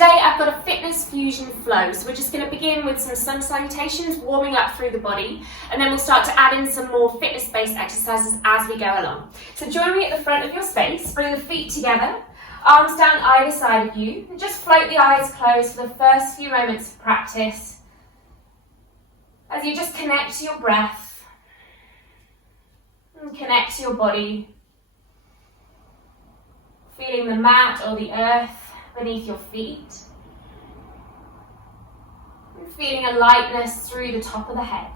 today I've got a fitness fusion flow, so we're just going to begin with some sun salutations, warming up through the body, and then we'll start to add in some more fitness-based exercises as we go along. So join me at the front of your space, bring the feet together, arms down either side of you, and just float the eyes closed for the first few moments of practice as you just connect to your breath and connect to your body, feeling the mat or the earth beneath your feet, and feeling a lightness through the top of the head.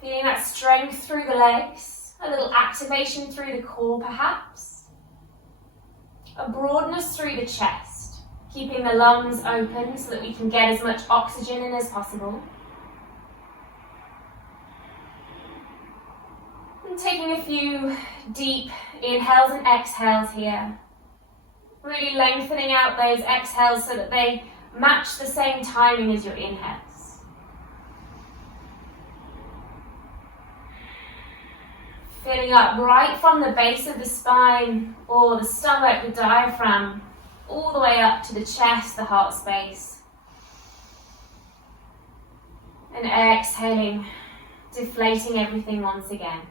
Feeling that strength through the legs, a little activation through the core perhaps, a broadness through the chest, keeping the lungs open so that we can get as much oxygen in as possible. And taking a few deep inhales and exhales here. Really lengthening out those exhales so that they match the same timing as your inhales. Filling up right from the base of the spine or the stomach, the diaphragm, all the way up to the chest, the heart space. And exhaling, deflating everything once again.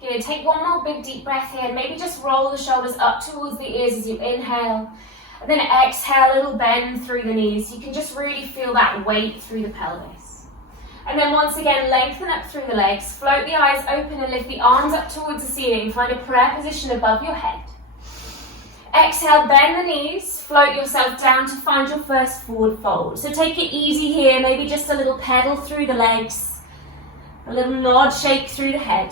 Good, take one more big deep breath here, and maybe just roll the shoulders up towards the ears as you inhale, and then exhale, a little bend through the knees. You can just really feel that weight through the pelvis. And then once again, lengthen up through the legs, float the eyes open and lift the arms up towards the ceiling, find a prayer position above your head. Exhale, bend the knees, float yourself down to find your first forward fold. So take it easy here, maybe just a little pedal through the legs, a little nod, shake through the head.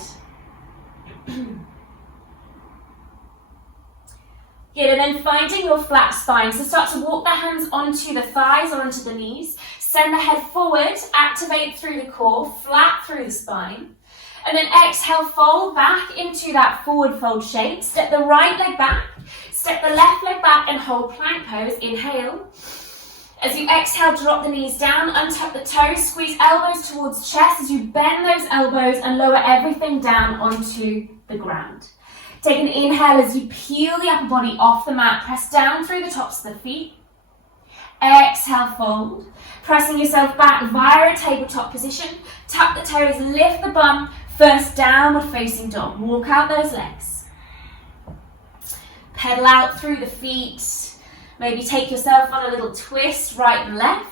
Good, and then finding your flat spine. So start to walk the hands onto the thighs or onto the knees. Send the head forward, activate through the core, flat through the spine. And then exhale, fold back into that forward fold shape. Step the right leg back, step the left leg back and hold plank pose. Inhale. As you exhale, drop the knees down, untuck the toes, squeeze elbows towards chest as you bend those elbows and lower everything down onto the ground. Take an inhale as you peel the upper body off the mat, press down through the tops of the feet. Exhale, fold, pressing yourself back via a tabletop position. Tuck the toes, lift the bum, first downward facing dog. Walk out those legs. Pedal out through the feet. Maybe take yourself on a little twist, right and left.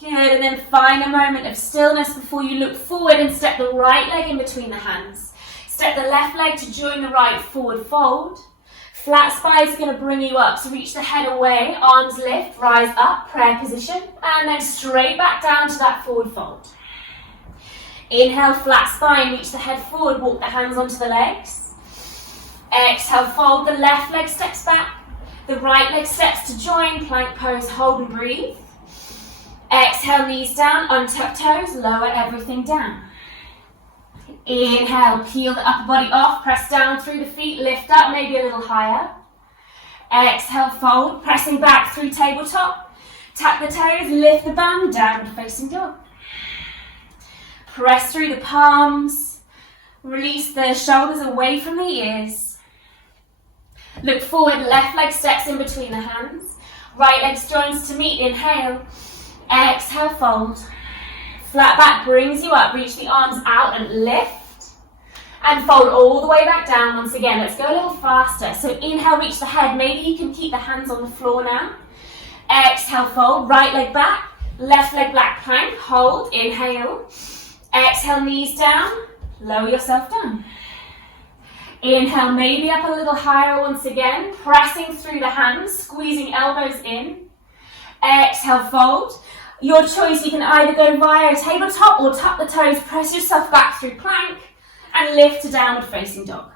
Good, and then find a moment of stillness before you look forward and step the right leg in between the hands. Step the left leg to join the right forward fold. Flat spine is going to bring you up, so reach the head away, arms lift, rise up, prayer position, and then straight back down to that forward fold. Inhale, flat spine, reach the head forward, walk the hands onto the legs. Exhale, fold, the left leg steps back, the right leg steps to join, plank pose, hold and breathe. Exhale, knees down, untuck toes, lower everything down. Inhale, peel the upper body off, press down through the feet, lift up, maybe a little higher. Exhale, fold, pressing back through tabletop. Tap the toes, lift the bum, downward facing dog. Press through the palms, release the shoulders away from the ears. Look forward, left leg steps in between the hands. Right leg joins to meet, inhale. Exhale, fold. Flat back brings you up, reach the arms out and lift. And fold all the way back down once again. Let's go a little faster. So inhale, reach the head. Maybe you can keep the hands on the floor now. Exhale, fold. Right leg back. Left leg back plank. Hold. Inhale. Exhale, knees down. Lower yourself down. Inhale, maybe up a little higher once again. Pressing through the hands. Squeezing elbows in. Exhale, fold. Your choice, you can either go via a tabletop or tuck the toes, press yourself back through plank, and lift to downward facing dog.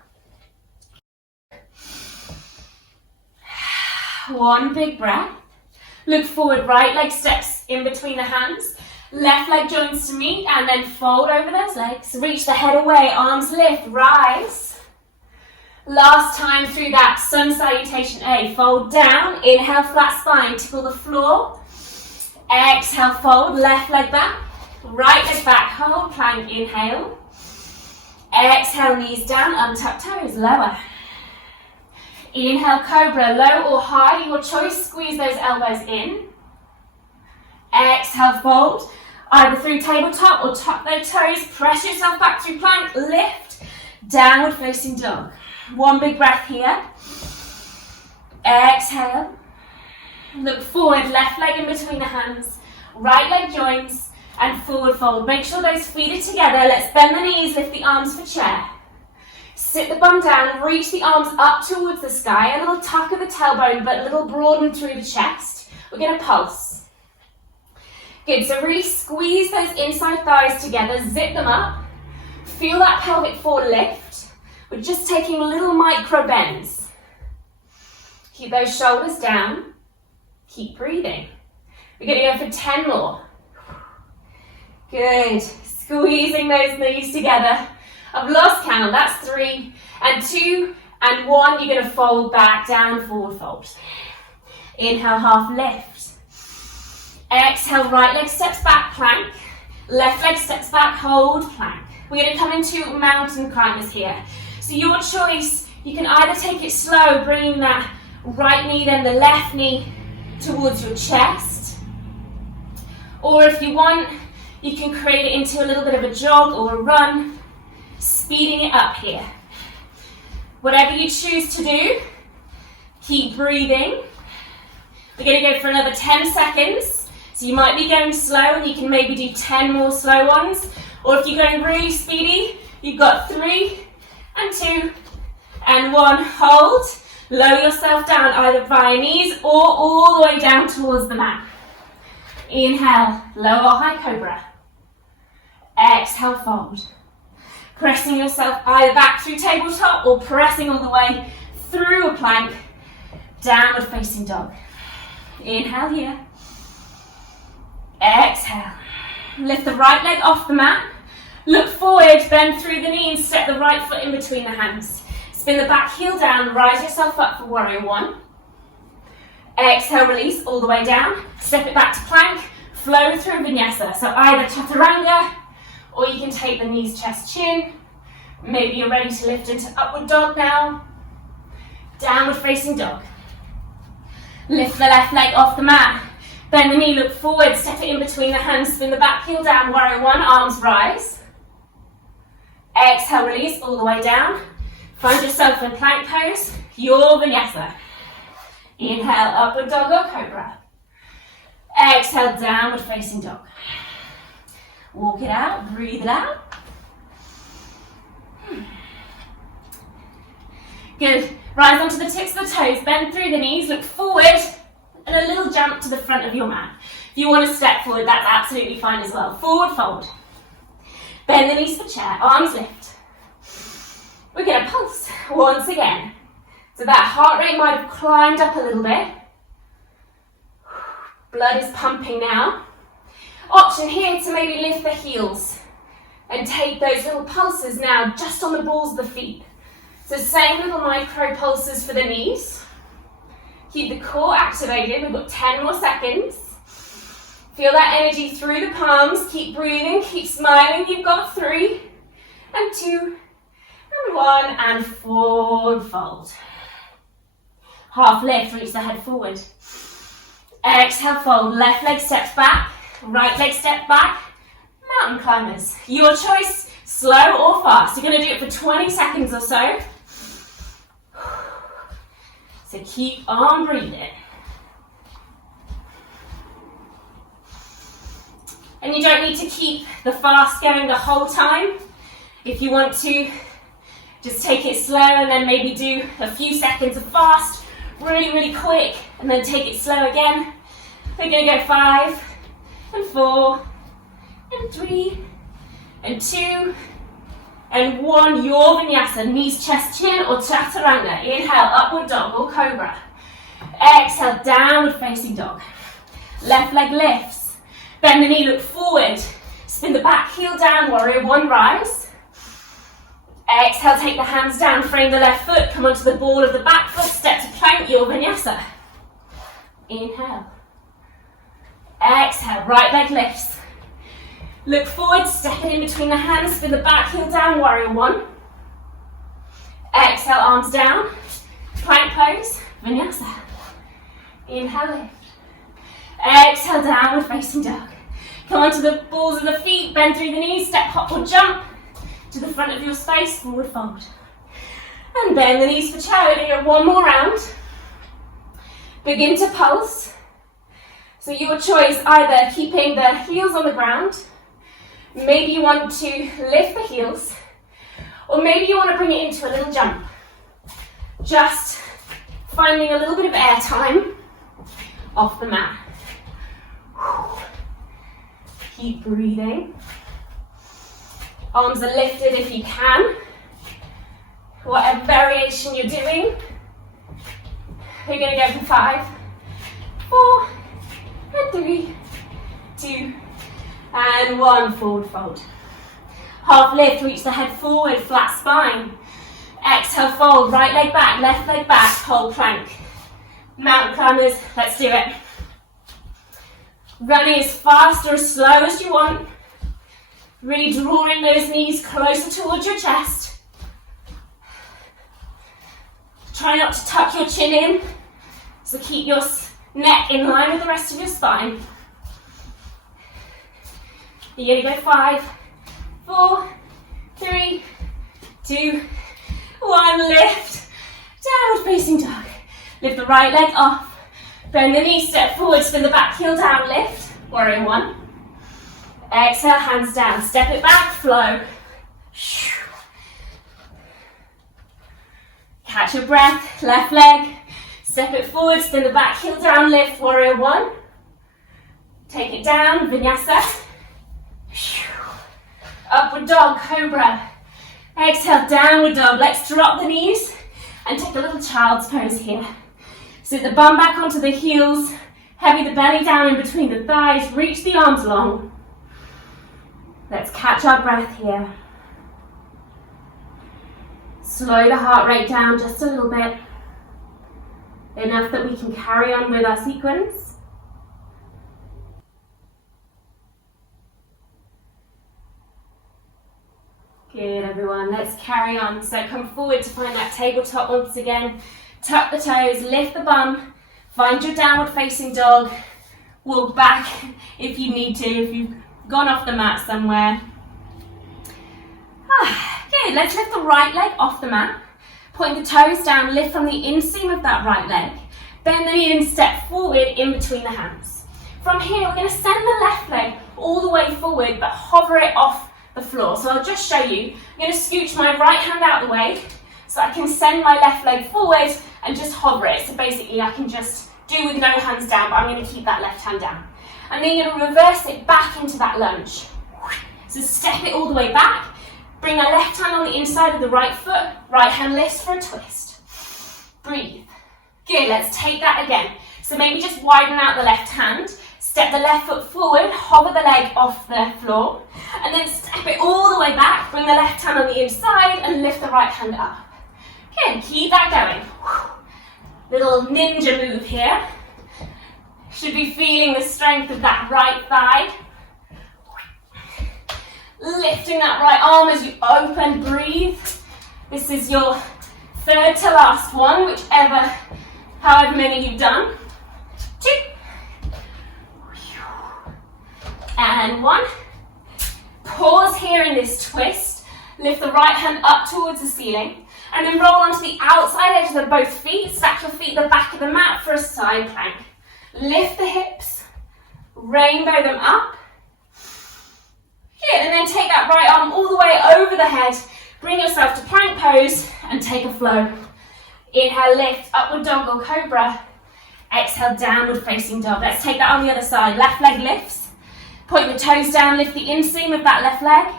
One big breath. Look forward, right leg steps in between the hands. Left leg joins to meet, and then fold over those legs. Reach the head away, arms lift, rise. Last time through that sun salutation A. Fold down, inhale, flat spine, tickle the floor. Exhale, fold, left leg back, right leg back, hold plank, inhale. Exhale, knees down, untuck toes, lower. Inhale, cobra, low or high, your choice, squeeze those elbows in. Exhale, fold, either through tabletop or tuck those toes, press yourself back through plank, lift, downward facing dog. One big breath here. Exhale. Look forward, left leg in between the hands, right leg joins, and forward fold. Make sure those feet are together. Let's bend the knees, lift the arms for chair. Sit the bum down, reach the arms up towards the sky, a little tuck of the tailbone, but a little broaden through the chest. We're going to pulse. Good, so really squeeze those inside thighs together, zip them up. Feel that pelvic floor lift. We're just taking little micro bends. Keep those shoulders down. Keep breathing. We're going to go for 10 more. Good. Squeezing those knees together. I've lost count. That's 3 and 2 and 1. You're going to fold back, down, forward fold. Inhale, half lift. Exhale, right leg steps back, plank. Left leg steps back, hold, plank. We're going to come into mountain climbers here. So your choice, you can either take it slow, bringing that right knee, then the left knee towards your chest. Or if you want, you can create it into a little bit of a jog or a run, speeding it up here. Whatever you choose to do, keep breathing. We're going to go for another 10 seconds. So you might be going slow and you can maybe do 10 more slow ones. Or if you're going really speedy, you've got 3 and 2 and 1. Hold. Lower yourself down either via knees or all the way down towards the mat. Inhale, lower high cobra. Exhale, fold. Pressing yourself either back through tabletop or pressing all the way through a plank, downward facing dog. Inhale here. Exhale. Lift the right leg off the mat. Look forward, bend through the knee and step the right foot in between the hands. Spin the back heel down, rise yourself up for warrior 1. Exhale, release all the way down. Step it back to plank, flow through vinyasa. So either chaturanga, or you can take the knees, chest, chin. Maybe you're ready to lift into upward dog now. Downward facing dog. Lift the left leg off the mat. Bend the knee, look forward, step it in between the hands, spin the back heel down, warrior 1, arms rise. Exhale, release all the way down. Find yourself in plank pose, your vinyasa. Inhale, upward dog or cobra. Exhale, downward facing dog. Walk it out, breathe it out. Good. Rise onto the tips of the toes, bend through the knees, look forward, and a little jump to the front of your mat. If you want to step forward, that's absolutely fine as well. Forward fold. Bend the knees for chair, arms lift. We're going to pulse once again. So that heart rate might have climbed up a little bit. Blood is pumping now. Option here to maybe lift the heels and take those little pulses now just on the balls of the feet. So same little micro pulses for the knees. Keep the core activated. We've got 10 more seconds. Feel that energy through the palms. Keep breathing, keep smiling. You've got 3 and 2 and 1 and forward fold. Half lift, reach the head forward. Exhale, fold. Left leg steps back, right leg step back. Mountain climbers. Your choice, slow or fast. You're going to do it for 20 seconds or so. So keep on breathing. And you don't need to keep the fast going the whole time. If you want to, just take it slow and then maybe do a few seconds of fast, really, really quick, and then take it slow again. We're going to go 5 and 4 and 3 and 2 and 1. Your vinyasa, knees, chest, chin, or chaturanga. Inhale, upward dog or cobra. Exhale, downward facing dog. Left leg lifts. Bend the knee, look forward. Spin the back heel down, warrior 1, rise. Exhale, take the hands down, frame the left foot, come onto the ball of the back foot, step to plank, your vinyasa. Inhale. Exhale, right leg lifts. Look forward, step it in between the hands, spin the back heel down, warrior one. Exhale, arms down, plank pose, vinyasa. Inhale, lift. Exhale, downward facing dog. Come onto the balls of the feet, bend through the knees, step, hop or jump to the front of your space, forward fold. And bend the knees for charioteer, one more round. Begin to pulse. So your choice, either keeping the heels on the ground, maybe you want to lift the heels, or maybe you want to bring it into a little jump. Just finding a little bit of air time off the mat. Keep breathing. Arms are lifted if you can. Whatever variation you're doing. We're going to go for 5, 4, and 3, 2, and 1. Forward fold. Half lift, reach the head forward, flat spine. Exhale, fold, right leg back, left leg back, whole plank. Mountain climbers, let's do it. Running as fast or as slow as you want. Really drawing those knees closer towards your chest. Try not to tuck your chin in, so keep your neck in line with the rest of your spine. You're going to go 5, 4, 3, 2, 1, lift. Downward facing dog. Lift the right leg off. Bend the knee, step forward, spin the back heel down, lift. Warrior one. Exhale, hands down. Step it back, flow. Catch your breath, left leg. Step it forward, spin the back heel down, lift. Warrior one. Take it down, vinyasa. Upward dog, cobra. Exhale, downward dog. Let's drop the knees and take a little child's pose here. Sit the bum back onto the heels, heavy the belly down in between the thighs, reach the arms long. Let's catch our breath here. Slow the heart rate down just a little bit, enough that we can carry on with our sequence. Good, everyone, let's carry on. So come forward to find that tabletop once again. Tuck the toes, lift the bum, find your downward facing dog, walk back if you need to, if you've gone off the mat somewhere. Good, let's lift the right leg off the mat, point the toes down, lift from the inseam of that right leg, bend the knee and step forward in between the hands. From here we're going to send the left leg all the way forward but hover it off the floor. So I'll just show you. I'm going to scooch my right hand out of the way so I can send my left leg forward and just hover it. So basically I can just do with no hands down, but I'm going to keep that left hand down. And then you're going to reverse it back into that lunge. So step it all the way back, bring the left hand on the inside of the right foot, right hand lifts for a twist. Breathe. Good, let's take that again. So maybe just widen out the left hand, step the left foot forward, hover the leg off the floor, and then step it all the way back, bring the left hand on the inside and lift the right hand up. Good, keep that going. Little ninja move here. Should be feeling the strength of that right thigh. Lifting that right arm as you open, breathe. This is your third to last one, however many you've done. 2. And 1. Pause here in this twist. Lift the right hand up towards the ceiling. And then roll onto the outside edges of both feet. Stack your feet at the back of the mat for a side plank. Lift the hips. Rainbow them up. Good, and then take that right arm all the way over the head. Bring yourself to plank pose and take a flow. Inhale, lift, upward dog or cobra. Exhale, downward facing dog. Let's take that on the other side. Left leg lifts. Point the toes down, lift the inseam of that left leg.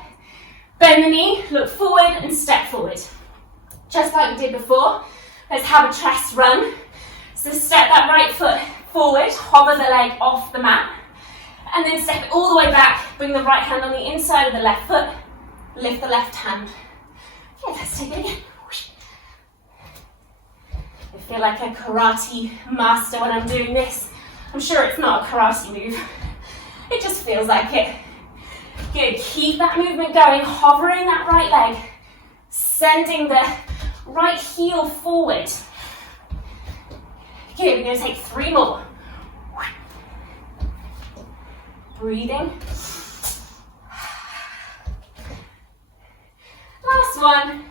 Bend the knee, look forward and step forward. Just like we did before, let's have a chest run. So step that right foot forward, hover the leg off the mat, and then step it all the way back, bring the right hand on the inside of the left foot, lift the left hand. Yeah, let's take it again. I feel like a karate master when I'm doing this. I'm sure it's not a karate move. It just feels like it. Good, keep that movement going, hovering that right leg, sending the right heel forward. Good, we're going to take 3 more. Breathing. Last one.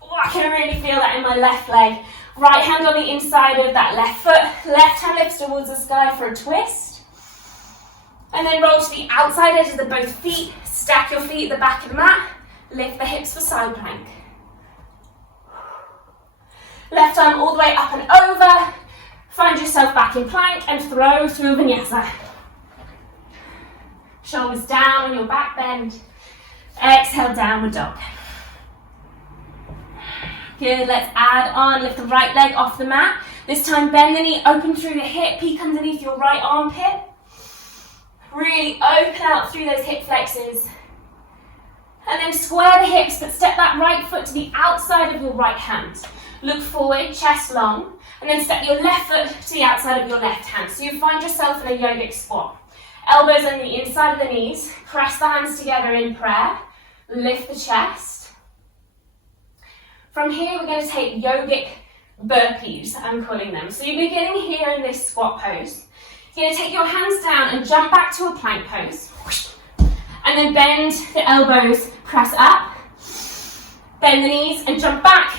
Oh, I can really feel that in my left leg. Right hand on the inside of that left foot. Left hand lifts towards the sky for a twist. And then roll to the outside edges of both feet. Stack your feet at the back of the mat. Lift the hips for side plank. Left arm all the way up and over. Find yourself back in plank and throw through vinyasa. Shoulders down on your back bend. Exhale, downward dog. Good, let's add on. Lift the right leg off the mat. This time bend the knee, open through the hip, peek underneath your right armpit. Really open out through those hip flexors. And then square the hips, but step that right foot to the outside of your right hand. Look forward, chest long, and then step your left foot to the outside of your left hand. So you find yourself in a yogic squat. Elbows on the inside of the knees, press the hands together in prayer, lift the chest. From here we're going to take yogic burpees, I'm calling them. So you're beginning here in this squat pose. You're going to take your hands down and jump back to a plank pose. And then bend the elbows, press up, bend the knees and jump back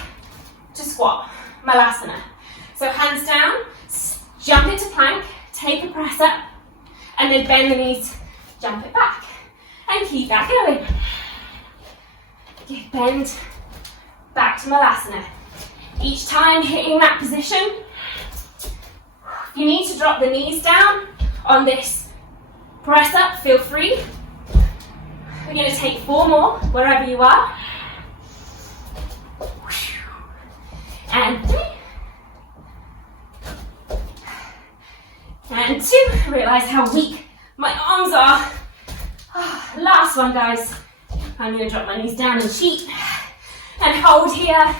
to squat, malasana. So hands down, jump into plank, take a press up, and then bend the knees, jump it back, and keep that going. Bend back to malasana. Each time hitting that position, if you need to drop the knees down on this press up, feel free. We're going to take 4 more, wherever you are. And 3. And 2. Realize how weak my arms are. Last one, guys. I'm going to drop my knees down and cheat. And hold here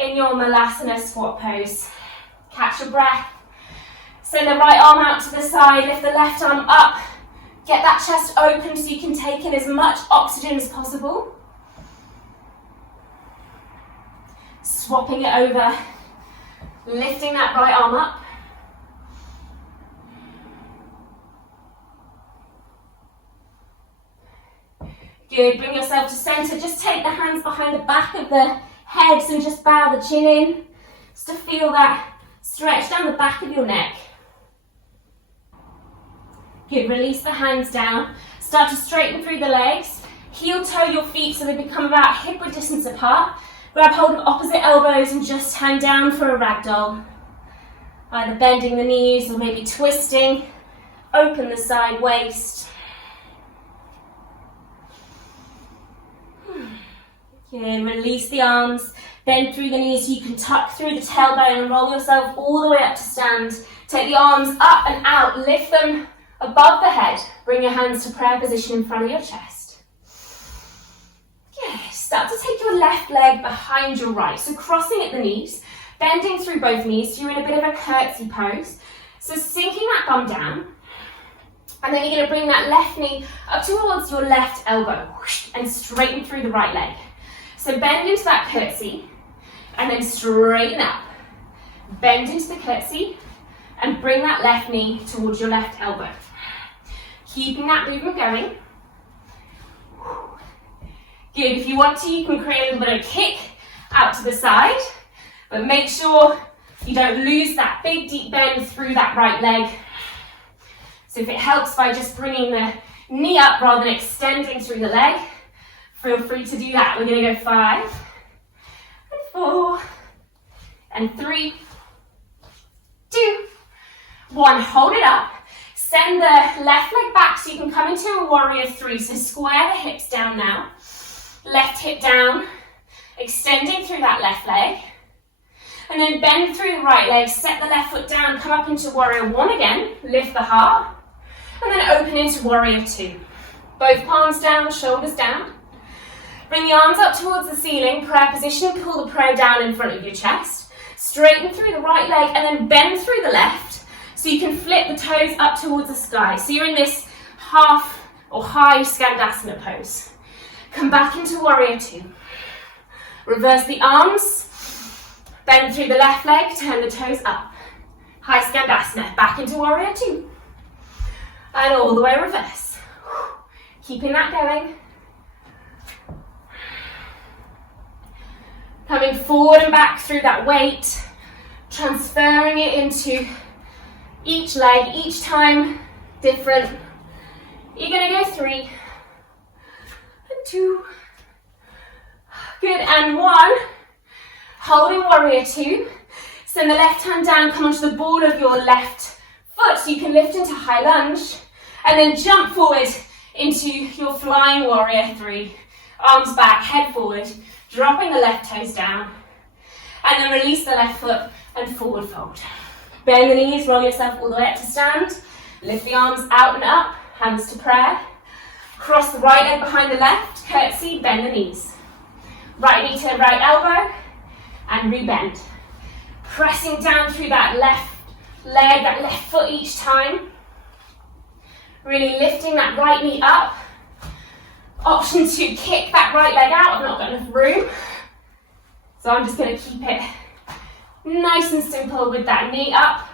in your malasana squat pose. Catch your breath. Send the right arm out to the side. Lift the left arm up. Get that chest open so you can take in as much oxygen as possible. Swapping it over. Lifting that right arm up. Good, bring yourself to center. Just take the hands behind the back of the heads and just bow the chin in. Just to feel that stretch down the back of your neck. Good, release the hands down. Start to straighten through the legs. Heel toe your feet so they become about hip-width distance apart. Grab hold of opposite elbows and just hang down for a ragdoll. Either bending the knees or maybe twisting. Open the side waist. Good, release the arms. Bend through the knees so you can tuck through the tailbone and roll yourself all the way up to stand. Take the arms up and out. Lift them above the head. Bring your hands to prayer position in front of your chest. Good. Start to take your left leg behind your right. So crossing at the knees, bending through both knees. So you're in a bit of a curtsy pose. So sinking that bum down. And then you're going to bring that left knee up towards your left elbow and straighten through the right leg. So bend into that curtsy and then straighten up. Bend into the curtsy and bring that left knee towards your left elbow. Keeping that movement going. Good, if you want to, you can create a little bit of kick out to the side, but make sure you don't lose that big deep bend through that right leg. So if it helps by just bringing the knee up rather than extending through the leg, feel free to do that. We're going to go 5, and 4, and 3, 2, 1. Hold it up. Send the left leg back so you can come into a warrior 3. So square the hips down now. Left hip down, extending through that left leg. And then bend through the right leg, set the left foot down, come up into warrior 1 again. Lift the heart. And then open into warrior 2. Both palms down, shoulders down. Bring the arms up towards the ceiling, prayer position, pull the prayer down in front of your chest. Straighten through the right leg and then bend through the left so you can flip the toes up towards the sky. So you're in this half or high Skandasana pose. Come back into warrior two. Reverse the arms, bend through the left leg, turn the toes up. High Skandasana, back into warrior two. And all the way reverse. Keeping that going. Coming forward and back through that weight, transferring it into each leg, each time different. You're going to go 3 and 2. Good, and 1. Holding warrior 2. Send the left hand down, come onto the ball of your left foot so you can lift into high lunge. And then jump forward into your flying warrior 3. Arms back, head forward, dropping the left toes down. And then release the left foot and forward fold. Bend the knees, roll yourself all the way up to stand. Lift the arms out and up, hands to prayer. Cross the right leg behind the left, curtsy, bend the knees. Right knee to right elbow, and rebend. Pressing down through that left leg, that left foot each time. Really lifting that right knee up. Option to kick that right leg out, I've not got enough room. So I'm just going to keep it nice and simple with that knee up.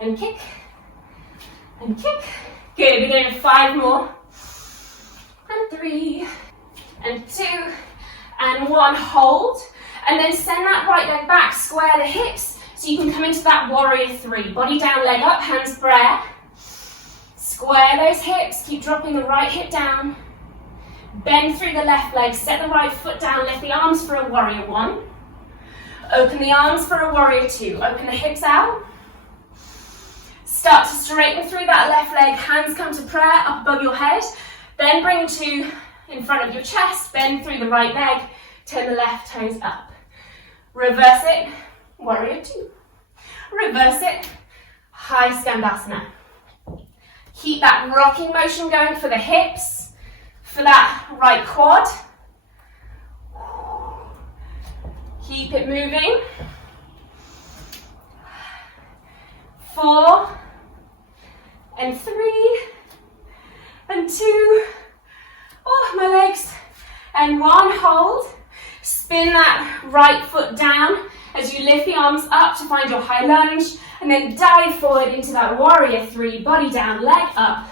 And kick. And kick. Good, we're doing 5 more. And 3. And 2. And 1, hold. And then send that right leg back, square the hips, so you can come into that warrior 3. Body down, leg up, hands prayer. Square those hips, keep dropping the right hip down. Bend through the left leg, set the right foot down, lift the arms for a warrior 1. Open the arms for a warrior 2. Open the hips out. Start to straighten through that left leg, hands come to prayer, up above your head. Then bring to in front of your chest, bend through the right leg, turn the left toes up. Reverse it, warrior 2. Reverse it, high Skandasana. Keep that rocking motion going for the hips, for that right quad. Keep it moving. 4 and 3 and 2. Oh, my legs. And 1, hold. Spin that right foot down as you lift the arms up to find your high lunge, and then dive forward into that warrior 3, body down, leg up.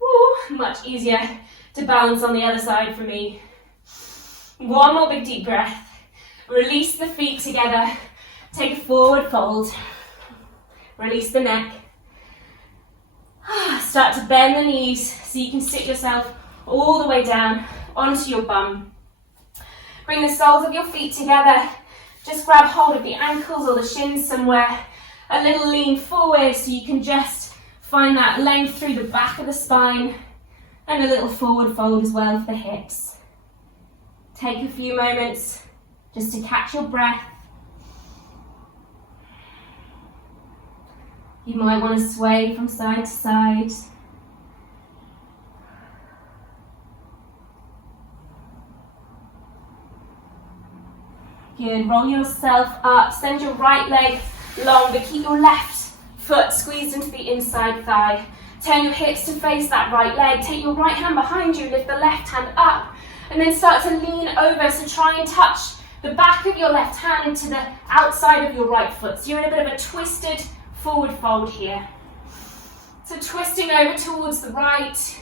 Ooh, much easier to balance on the other side for me. 1 more big deep breath. Release the feet together. Take a forward fold. Release the neck. Start to bend the knees so you can sit yourself all the way down onto your bum. Bring the soles of your feet together. Just grab hold of the ankles or the shins somewhere. A little lean forward so you can just find that length through the back of the spine. And a little forward fold as well for the hips. Take a few moments just to catch your breath. You might want to sway from side to side. Good, roll yourself up, send your right leg long, but keep your left foot squeezed into the inside thigh. Turn your hips to face that right leg, take your right hand behind you, lift the left hand up, and then start to lean over, so try and touch the back of your left hand to the outside of your right foot. So you're in a bit of a twisted forward fold here. So twisting over towards the right,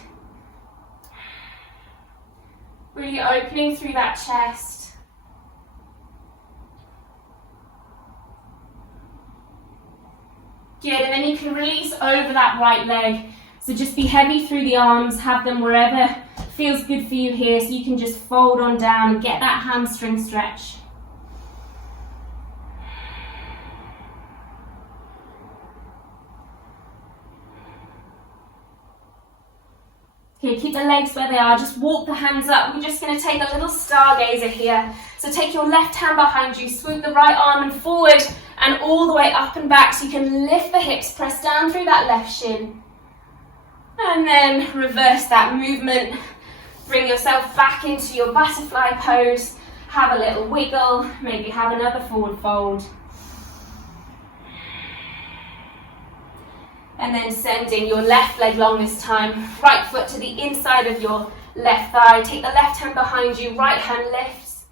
really opening through that chest. Good, and then you can release over that right leg. So just be heavy through the arms, have them wherever feels good for you here, so you can just fold on down and get that hamstring stretch. Okay, keep the legs where they are, just walk the hands up. We're just going to take a little stargazer here. So take your left hand behind you, swoop the right arm and forward and all the way up and back so you can lift the hips, press down through that left shin. And then reverse that movement. Bring yourself back into your butterfly pose. Have a little wiggle, maybe have another forward fold. And then sending your left leg long this time. Right foot to the inside of your left thigh. Take the left hand behind you, right hand lifts.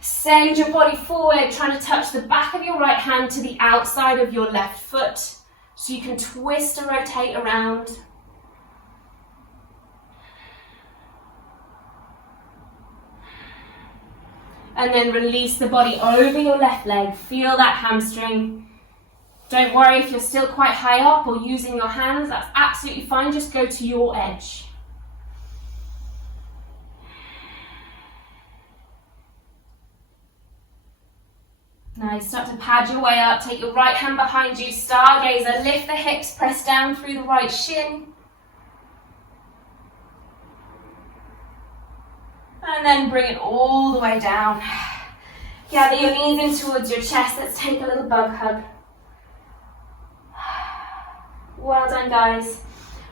Send your body forward, trying to touch the back of your right hand to the outside of your left foot, so you can twist and rotate around. And then release the body over your left leg. Feel that hamstring. Don't worry if you're still quite high up or using your hands, that's absolutely fine. Just go to your edge. Now you start to pad your way up. Take your right hand behind you, stargazer. Lift the hips, press down through the right shin. And then bring it all the way down. Gather your knees in towards your chest. Let's take a little bug hug. Well done, guys.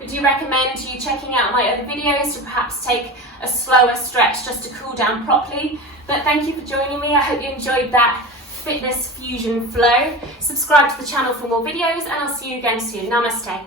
I do recommend you checking out my other videos to perhaps take a slower stretch just to cool down properly. But thank you for joining me. I hope you enjoyed that fitness fusion flow. Subscribe to the channel for more videos and I'll see you again soon. Namaste.